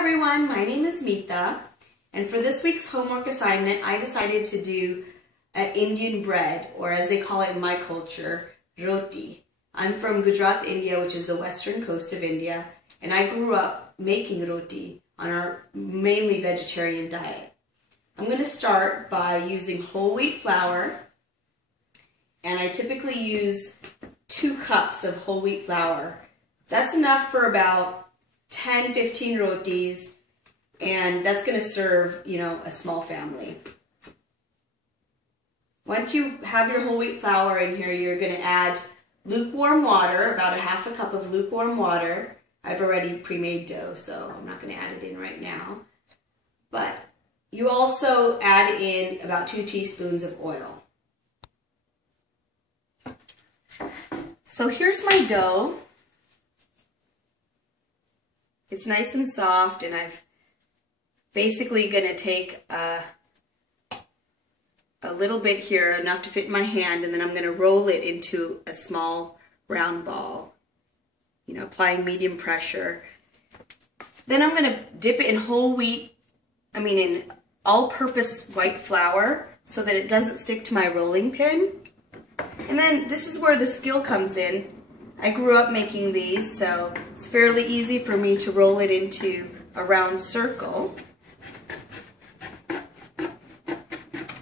everyone, my name is Meeta, and for this week's homework assignment I decided to do Indian bread, or as they call it in my culture, roti. I'm from Gujarat, India, which is the western coast of India, and I grew up making roti on our mainly vegetarian diet. I'm going to start by using whole wheat flour, and I typically use 2 cups of whole wheat flour. That's enough for about 10-15 rotis, and that's going to serve, a small family. Once you have your whole wheat flour in here, you're going to add lukewarm water, about a half a cup of lukewarm water. I've already pre-made dough, so I'm not going to add it in right now. But you also add in about 2 teaspoons of oil. So here's my dough. It's nice and soft, and I've basically going to take a little bit here, enough to fit in my hand, and then I'm going to roll it into a small round ball, applying medium pressure. Then I'm going to dip it in in all-purpose white flour so that it doesn't stick to my rolling pin. And then this is where the skill comes in. I grew up making these, so it's fairly easy for me to roll it into a round circle.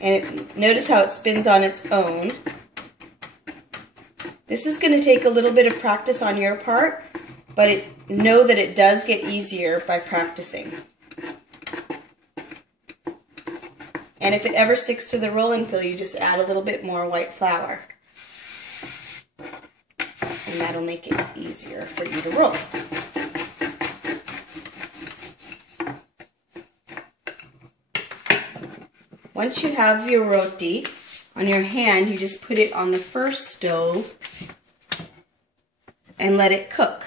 And notice how it spins on its own. This is going to take a little bit of practice on your part, but know that it does get easier by practicing. And if it ever sticks to the rolling pin, you just add a little bit more white flour. And that'll make it easier for you to roll. Once you have your roti on your hand, you just put it on the first stove and let it cook.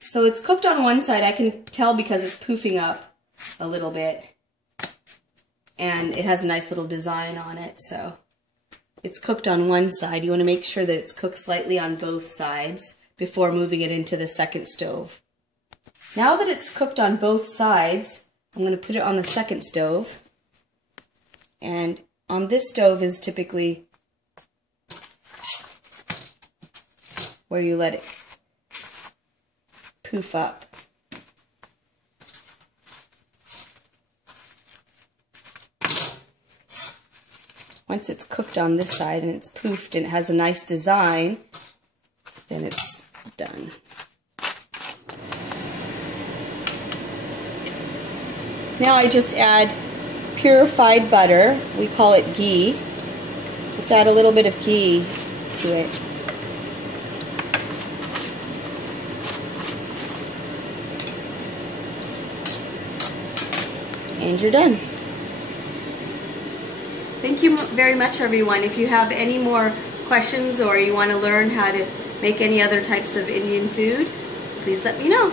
So it's cooked on one side. I can tell because it's poofing up a little bit, and it has a nice little design on it, so it's cooked on one side. You want to make sure that it's cooked slightly on both sides before moving it into the second stove. Now that it's cooked on both sides, I'm going to put it on the second stove. And on this stove is typically where you let it poof up. Once it's cooked on this side and it's poofed and it has a nice design, then it's done. Now I just add purified butter. We call it ghee. Just add a little bit of ghee to it. And you're done. Thank you very much, everyone. If you have any more questions or you want to learn how to make any other types of Indian food, please let me know.